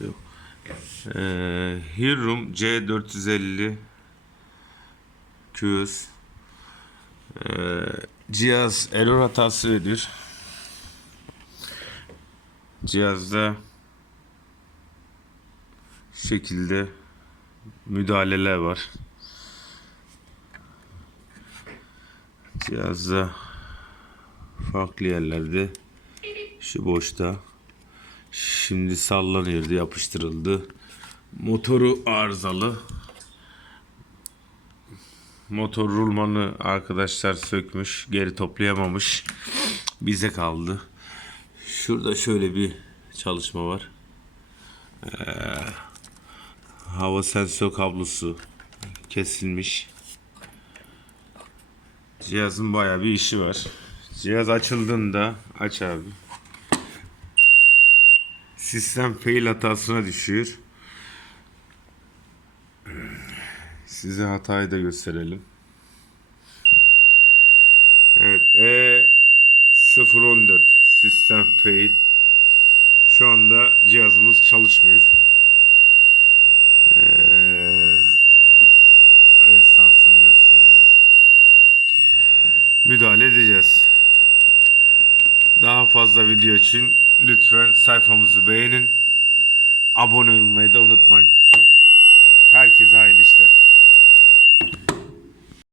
Yok. Ee, Hirum C450 QS ee, cihaz error hatası verir. Cihazda şekilde müdahaleler var. Cihazda farklı yerlerde şu boşta şimdi sallanıyordu yapıştırıldı. Motoru arızalı. Motor rulmanı arkadaşlar sökmüş geri toplayamamış. Bize kaldı. Şurada şöyle bir çalışma var. Ee, hava sensör kablosu kesilmiş. Cihazın bayağı bir işi var. Cihaz açıldığında aç abi. Sistem fail hatasına düşüyor. Size hatayı da gösterelim. Evet E 014 sistem fail. Şu anda cihazımız çalışmıyor. Ee, lisansını gösteriyoruz müdahale edeceğiz. Daha fazla video için lütfen sayfamızı beğenin. Abone olmayı da unutmayın. Herkese hayırlı işler.